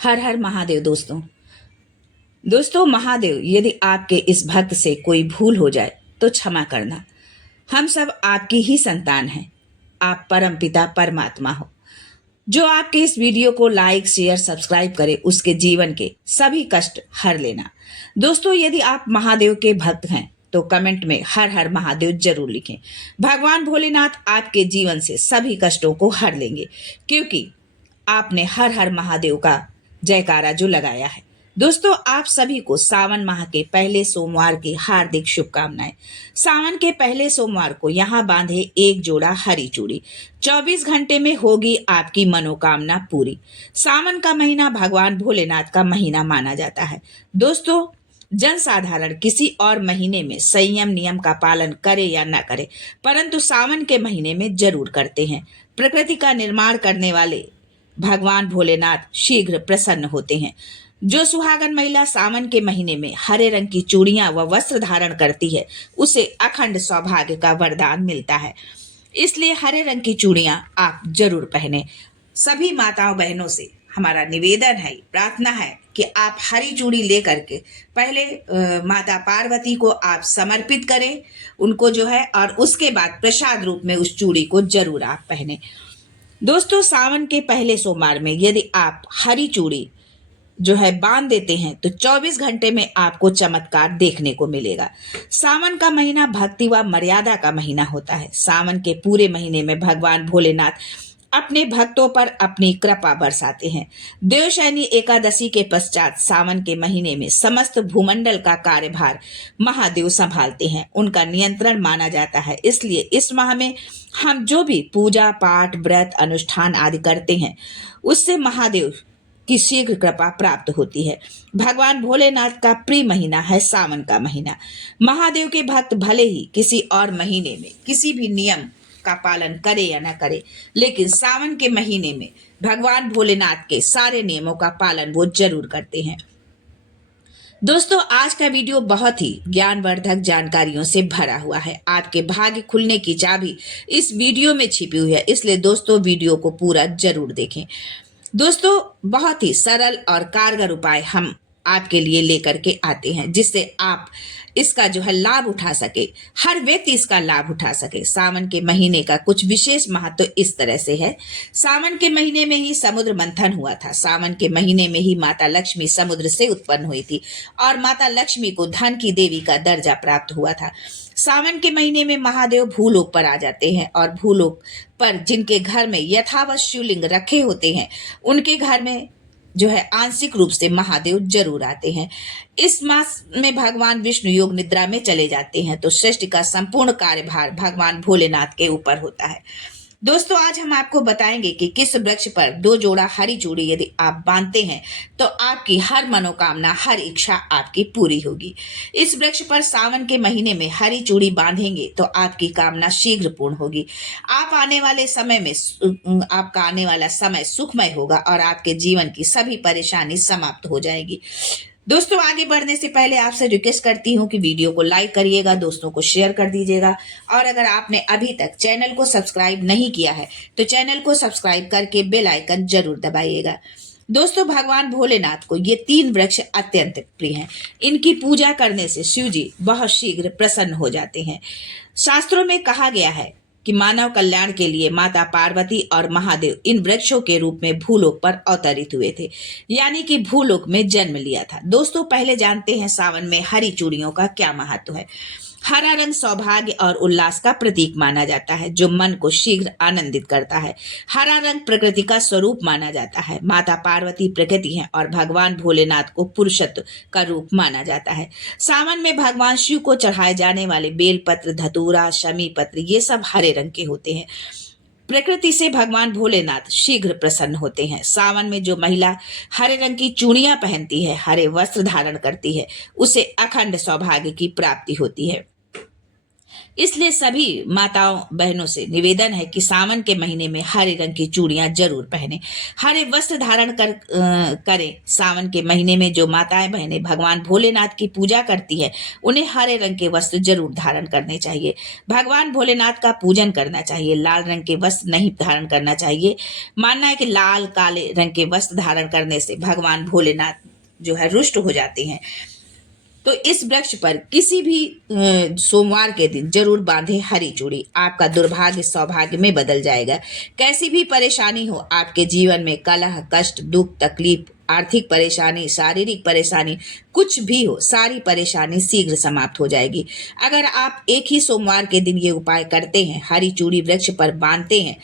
हर हर महादेव। दोस्तों महादेव, यदि आपके इस भक्त से कोई भूल हो जाए तो क्षमा करना। हम सब आपकी ही संतान हैं। आप परम पिता परमात्मा हो। जो आपके इस वीडियो को लाइक शेयर सब्सक्राइब करे उसके जीवन के सभी कष्ट हर लेना। दोस्तों, यदि आप महादेव के भक्त हैं तो कमेंट में हर हर महादेव जरूर लिखें। भगवान भोलेनाथ आपके जीवन से सभी कष्टों को हर लेंगे, क्योंकि आपने हर हर महादेव का जयकारा जो लगाया है। दोस्तों, आप सभी को सावन माह के पहले सोमवार की हार्दिक शुभकामनाएं। सावन के पहले सोमवार को यहाँ बांधे एक जोड़ा हरी चूड़ी। 24 घंटे में होगी आपकी मनोकामना पूरी। सावन का महीना भगवान भोलेनाथ का महीना माना जाता है। दोस्तों, जनसाधारण किसी और महीने में संयम नियम का पालन करे या न करे, परंतु सावन के महीने में जरूर करते हैं। प्रकृति का निर्माण करने वाले भगवान भोलेनाथ शीघ्र प्रसन्न होते हैं। जो सुहागन महिला सावन के महीने में हरे रंग की चूड़ियां व वस्त्र धारण करती है उसे अखंड सौभाग्य का वरदान मिलता है। इसलिए हरे रंग की चूड़ियां आप जरूर पहने। सभी माताओं बहनों से हमारा निवेदन है, प्रार्थना है कि आप हरी चूड़ी लेकर के पहले माता पार्वती को आप समर्पित करें उनको जो है, और उसके बाद प्रसाद रूप में उस चूड़ी को जरूर आप पहने। दोस्तों, सावन के पहले सोमवार में यदि आप हरी चूड़ी जो है बांध देते हैं तो 24 घंटे में आपको चमत्कार देखने को मिलेगा। सावन का महीना भक्ति व मर्यादा का महीना होता है। सावन के पूरे महीने में भगवान भोलेनाथ अपने भक्तों पर अपनी कृपा बरसाते हैं। देवशयनी एकादशी के पश्चात सावन के महीने में समस्त भूमंडल का कार्यभार महादेव संभालते हैं। उनका नियंत्रण माना जाता है। इसलिए इस माह में हम जो भी पूजा पाठ व्रत अनुष्ठान आदि करते हैं उससे महादेव की शीघ्र कृपा प्राप्त होती है। भगवान भोलेनाथ का प्रिय महीना है सावन का महीना। महादेव के भक्त भले ही किसी और महीने में किसी भी नियम का पालन करे या न करे, लेकिन सावन के महीने में भगवान भोलेनाथ के सारे नियमों का पालन वो जरूर करते हैं। दोस्तों, आज का वीडियो बहुत ही ज्ञानवर्धक जानकारियों से भरा हुआ है। आपके भाग्य खुलने की चाबी इस वीडियो में छिपी हुई है, इसलिए दोस्तों वीडियो को पूरा जरूर देखें। दोस्तों, बहुत ही सरल और कारगर उपाय हम आपके लिए लेकर के आते हैं जिससे आप इसका जो है लाभ उठा सके, हर व्यक्ति इसका लाभ उठा सके। सावन के महीने का कुछ विशेष महत्व इस तरह से है। सावन के महीने में ही समुद्र मंथन हुआ था। सावन के महीने में ही माता लक्ष्मी समुद्र से उत्पन्न हुई थी और माता लक्ष्मी को धन की देवी का दर्जा प्राप्त हुआ था। सावन के महीने में महादेव भूलोक पर आ जाते हैं और भूलोक पर जिनके घर में यथावत शिवलिंग रखे होते हैं उनके घर में जो है आंशिक रूप से महादेव जरूर आते हैं। इस मास में भगवान विष्णु योग निद्रा में चले जाते हैं तो सृष्टि का संपूर्ण कार्यभार भगवान भोलेनाथ के ऊपर होता है। दोस्तों, आज हम आपको बताएंगे कि किस वृक्ष पर 2 जोड़ा हरी चूड़ी यदि आप बांधते हैं तो आपकी हर मनोकामना हर इच्छा आपकी पूरी होगी। इस वृक्ष पर सावन के महीने में हरी चूड़ी बांधेंगे तो आपकी कामना शीघ्र पूर्ण होगी। आपका आने वाला समय सुखमय होगा और आपके जीवन की सभी परेशानी समाप्त हो जाएगी। दोस्तों, आगे बढ़ने से पहले आपसे रिक्वेस्ट करती हूँ कि वीडियो को लाइक करिएगा, दोस्तों को शेयर कर दीजिएगा, और अगर आपने अभी तक चैनल को सब्सक्राइब नहीं किया है तो चैनल को सब्सक्राइब करके बेल आइकन जरूर दबाइएगा। दोस्तों, भगवान भोलेनाथ को ये 3 वृक्ष अत्यंत प्रिय हैं। इनकी पूजा करने से शिव जी बहुत शीघ्र प्रसन्न हो जाते हैं। शास्त्रों में कहा गया है कि मानव कल्याण के लिए माता पार्वती और महादेव इन वृक्षों के रूप में भूलोक पर अवतरित हुए थे, यानी कि भूलोक में जन्म लिया था। दोस्तों, पहले जानते हैं सावन में हरी चूड़ियों का क्या महत्व है। हरा रंग सौभाग्य और उल्लास का प्रतीक माना जाता है जो मन को शीघ्र आनंदित करता है। हरा रंग प्रकृति का स्वरूप माना जाता है। माता पार्वती प्रकृति हैं और भगवान भोलेनाथ को पुरुषत्व का रूप माना जाता है। सावन में भगवान शिव को चढ़ाए जाने वाले बेलपत्र, धतूरा, शमी पत्र ये सब हरे रंग के होते हैं। प्रकृति से भगवान भोलेनाथ शीघ्र प्रसन्न होते हैं। सावन में जो महिला हरे रंग की चूड़ियां पहनती है, हरे वस्त्र धारण करती है, उसे अखंड सौभाग्य की प्राप्ति होती है। इसलिए सभी माताओं बहनों से निवेदन है कि सावन के महीने में हरे रंग की चूड़ियां जरूर पहने, हरे वस्त्र धारण करें। सावन के महीने में जो माताएं बहनें भगवान भोलेनाथ की पूजा करती है उन्हें हरे रंग के वस्त्र जरूर धारण करने चाहिए। भगवान भोलेनाथ का पूजन करना चाहिए, लाल रंग के वस्त्र नहीं धारण करना चाहिए। मानना है कि लाल काले रंग के वस्त्र धारण करने से भगवान भोलेनाथ जो है रुष्ट हो जाते हैं। तो इस वृक्ष पर किसी भी सोमवार के दिन जरूर बांधे हरी चूड़ी, आपका दुर्भाग्य सौभाग्य में बदल जाएगा। कैसी भी परेशानी हो आपके जीवन में, कलह कष्ट दुख तकलीफ आर्थिक परेशानी शारीरिक परेशानी कुछ भी हो, सारी परेशानी शीघ्र समाप्त हो जाएगी। अगर आप एक ही सोमवार के दिन ये उपाय करते हैं, हरी चूड़ी वृक्ष पर बांधते हैं,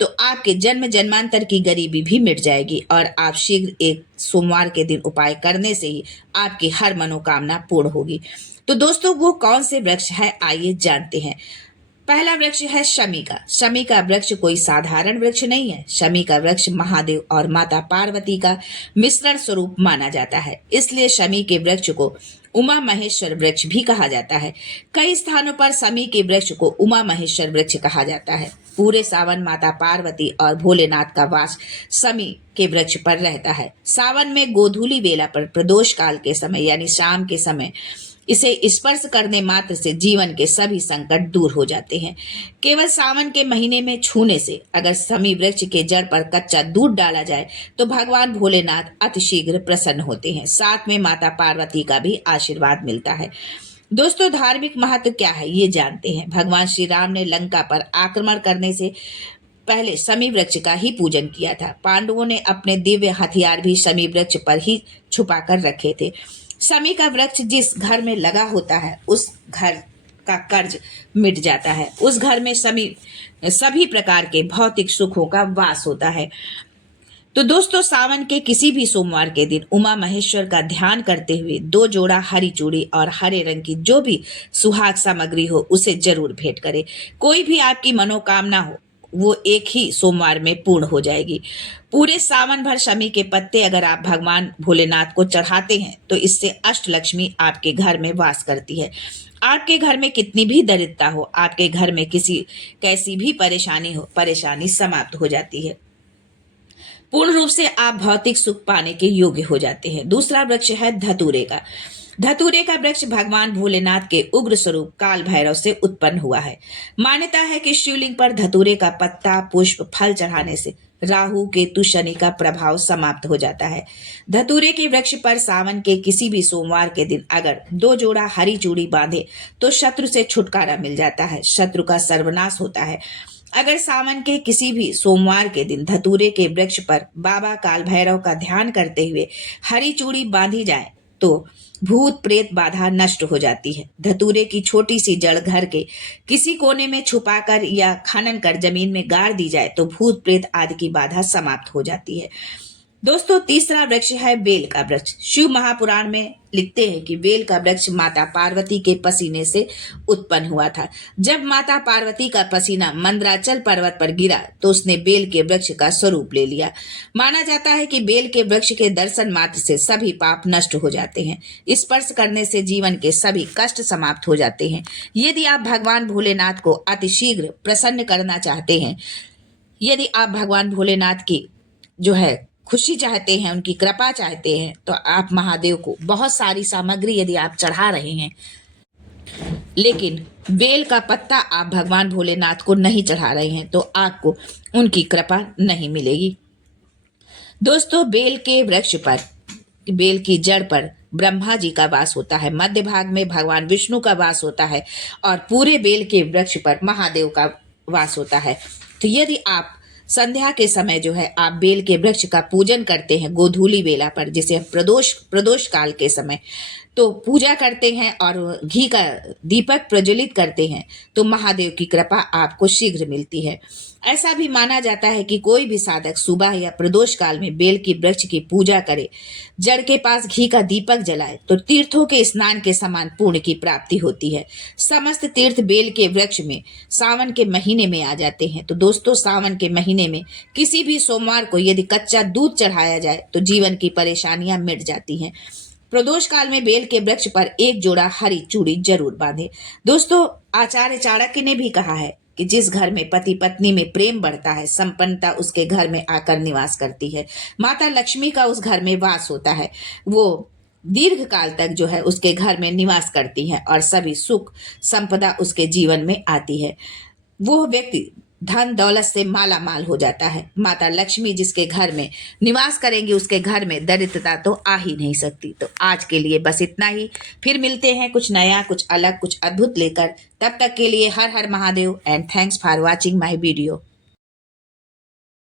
तो आपके जन्म जन्मांतर की गरीबी भी मिट जाएगी और आप शीघ्र एक सोमवार के दिन उपाय करने से ही आपकी हर मनोकामना पूर्ण होगी। तो दोस्तों वो कौन से वृक्ष है, आइए जानते हैं। पहला वृक्ष है शमी का। शमी का वृक्ष कोई साधारण वृक्ष नहीं है। शमी का वृक्ष महादेव और माता पार्वती का मिश्रण स्वरूप माना जाता है, इसलिए शमी के वृक्ष को उमा महेश्वर वृक्ष भी कहा जाता है। कई स्थानों पर शमी के वृक्ष को उमा महेश्वर वृक्ष कहा जाता है। पूरे सावन माता पार्वती और भोलेनाथ का वास शमी के वृक्ष पर रहता है। सावन में गोधूली बेला पर प्रदोष काल के समय यानी शाम के समय इसे स्पर्श करने मात्र से जीवन के सभी संकट दूर हो जाते हैं। केवल सावन के महीने में छूने से अगर शमी वृक्ष के जड़ पर कच्चा दूध डाला जाए तो भगवान भोलेनाथ अतिशीघ्र प्रसन्न होते हैं, साथ में माता पार्वती का भी आशीर्वाद मिलता है। दोस्तों धार्मिक महत्व क्या है ये जानते हैं। भगवान श्री राम ने लंका पर आक्रमण करने से पहले शमी वृक्ष का ही पूजन किया था। पांडवों ने अपने दिव्य हथियार भी शमी वृक्ष पर ही छुपा कर रखे थे। शमी का वृक्ष जिस घर में लगा होता है उस घर का कर्ज मिट जाता है, उस घर में सभी प्रकार के भौतिक सुखों का वास होता है। तो दोस्तों सावन के किसी भी सोमवार के दिन उमा महेश्वर का ध्यान करते हुए 2 जोड़ा हरी चूड़ी और हरे रंग की जो भी सुहाग सामग्री हो उसे जरूर भेंट करें। कोई भी आपकी मनोकामना हो वो एक ही सोमवार में पूर्ण हो जाएगी। पूरे सावन भर शमी के पत्ते अगर आप भगवान भोलेनाथ को चढ़ाते हैं तो इससे अष्टलक्ष्मी आपके घर में वास करती है। आपके घर में कितनी भी दरिद्रता हो, आपके घर में कैसी भी परेशानी हो, परेशानी समाप्त हो जाती है। पूर्ण रूप से आप भौतिक सुख पाने के योग्य हो जाते हैं। दूसरा वृक्ष है धतूरे का। धतूरे का वृक्ष भगवान भोलेनाथ के उग्र स्वरूप काल भैरव से उत्पन्न हुआ है। मान्यता है कि शिवलिंग पर धतूरे का पत्ता पुष्प फल चढ़ाने से राहु केतु शनि का प्रभाव समाप्त हो जाता है। धतूरे के वृक्ष पर सावन के किसी भी सोमवार के दिन अगर 2 जोड़ा हरी चूड़ी बांधे तो शत्रु से छुटकारा मिल जाता है, शत्रु का सर्वनाश होता है। अगर सावन के किसी भी सोमवार के दिन धतूरे के वृक्ष पर बाबा काल भैरव का ध्यान करते हुए हरी चूड़ी बांधी जाए तो भूत प्रेत बाधा नष्ट हो जाती है। धतूरे की छोटी सी जड़ घर के किसी कोने में छुपाकर या खनन कर जमीन में गाड़ दी जाए तो भूत प्रेत आदि की बाधा समाप्त हो जाती है। दोस्तों तीसरा वृक्ष है बेल का वृक्ष। शिव महापुराण में लिखते हैं कि बेल का वृक्ष माता पार्वती के पसीने से उत्पन्न हुआ था। जब माता पार्वती का पसीना मंदराचल पर्वत पर गिरा तो उसने बेल के वृक्ष का स्वरूप ले लिया। माना जाता है कि बेल के वृक्ष के दर्शन मात्र से सभी पाप नष्ट हो जाते हैं, स्पर्श करने से जीवन के सभी कष्ट समाप्त हो जाते हैं। यदि आप भगवान भोलेनाथ को अतिशीघ्र प्रसन्न करना चाहते हैं, यदि आप भगवान भोलेनाथ की जो है खुशी चाहते हैं, उनकी कृपा चाहते हैं, तो आप महादेव को बहुत सारी सामग्री यदि आप चढ़ा रहे हैं लेकिन बेल का पत्ता आप भगवान भोलेनाथ को नहीं चढ़ा रहे हैं तो आपको उनकी कृपा नहीं मिलेगी। दोस्तों बेल के वृक्ष पर, बेल की जड़ पर ब्रह्मा जी का वास होता है, मध्य भाग में भगवान विष्णु का वास होता है और पूरे बेल के वृक्ष पर महादेव का वास होता है। तो यदि आप संध्या के समय जो है आप बेल के वृक्ष का पूजन करते हैं गोधूली बेला पर, जिसे प्रदोष काल के समय तो पूजा करते हैं और घी का दीपक प्रज्वलित करते हैं तो महादेव की कृपा आपको शीघ्र मिलती है। ऐसा भी माना जाता है कि कोई भी साधक सुबह या प्रदोष काल में बेल की वृक्ष की पूजा करे, जड़ के पास घी का दीपक जलाए तो तीर्थों के स्नान के समान पुण्य की प्राप्ति होती है। समस्त तीर्थ बेल के वृक्ष में सावन के महीने में आ जाते हैं। तो दोस्तों सावन के महीने में किसी भी सोमवार को यदि कच्चा दूध चढ़ाया जाए तो जीवन की परेशानियां मिट जाती हैं। प्रदोष काल में बेल के वृक्ष पर एक जोड़ा हरी चूड़ी जरूर बांधे। दोस्तों, आचार्य चाणक्य ने भी कहा है कि जिस घर में पति पत्नी में प्रेम बढ़ता है, संपन्नता उसके घर में आकर निवास करती है। माता लक्ष्मी का उस घर में वास होता है। वो दीर्घ काल तक जो है उसके घर में निवास करती है और सभी सुख संपदा उसके जीवन में आती है। वो व्यक्ति धन दौलत से माला माल हो जाता है। माता लक्ष्मी जिसके घर में निवास करेंगी उसके घर में दरिद्रता तो आ ही नहीं सकती। तो आज के लिए बस इतना ही। फिर मिलते हैं कुछ नया, कुछ अलग, कुछ अद्भुत लेकर। तब तक के लिए Har Har Mahadev and thanks for watching my video.